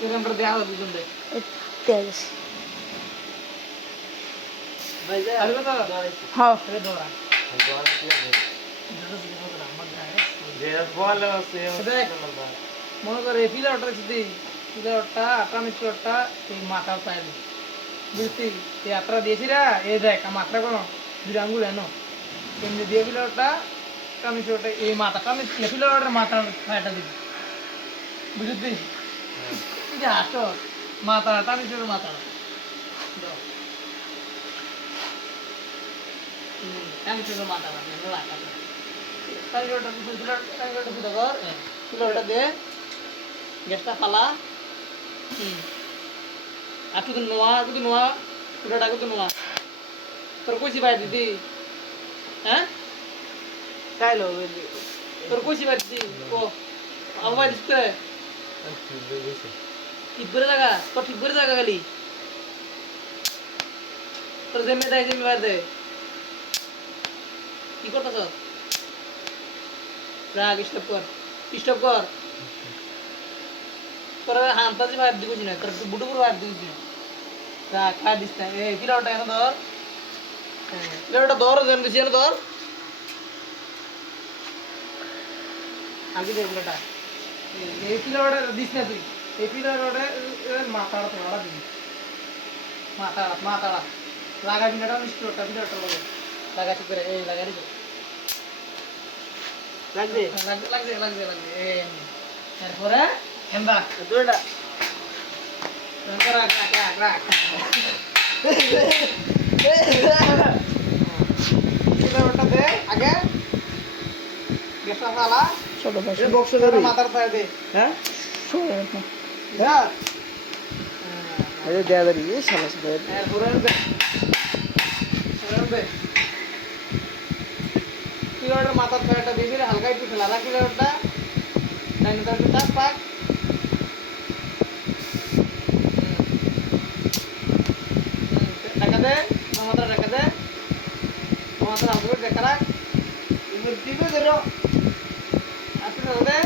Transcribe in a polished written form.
এরকম করে দেয়া হবে দুজন দেখ তেজ ভাই যা আলু তো হ্যাঁ রে দোরা মনে করে পিলারটা যদি পিলারটা আটা মিটারটা এই মাথার পায়ে বুঝছি এই আটটা দিয়েছি রা এই দেখ মাথা কোনো দুই আঙ্গুল এনো এমনি দিয়ে পিলারটা কামিজটা এই মাথা কামিজ পিলারটার মাথার পায়েটা দিবি বুঝলি যে হাঁটো মাথা কামিজের মাথা কামিজের মাথা পিলারটা দিয়ে গ্যাসটা ফালা আর তুই নোয়া পুরোটা কিন্তু নোয়া তোর কইছি ভাই দিদি হ্যাঁ খাইলো তোর কইছি ভাই দিদি ও আমার দিতে ঠিক করে জায়গা তোর ঠিক করে জায়গা গেলি তোর জেমে দেয় জেমে বার দে কি করতেছ রাগ স্টপ কর তোর হান্তাজি বার দিবি না তোর বুটুপুর বার দিবি না রাগ খা দিস না এই পিলারটা এখন ধর পিলারটা ধর যেন দিছি না ধর আগে দে পিলারটা এই পিলারটা দিস না তুই এই পিলারটা মাথাটা তোলা দিবি মাথাটা লাগা পিলারটা মিষ্টিটা পিলারটা লাগা ঠিক করে এই লাগা দিবি লাগবে এই এরপরে এমবা দুইটা রাখ পিলারটা দে আগে গ্যাসটা জ্বালা ছোট পাশে এই বক্স ধরে মাথার পায়ে দে হ্যাঁ হ্যাঁ এই দেয়া দেরি এই শালা শালা এরপরে পিলারটার মাথার পায়েটা দিবি হালকা একটু ফেলা রাখ পিলারটা ডাইনে তারপরে চাপ পাক টাকা দে মাথাটা টাকা দে মাথাটা হালকা করে দেখা রাখ দিবে ধরো আপনি দে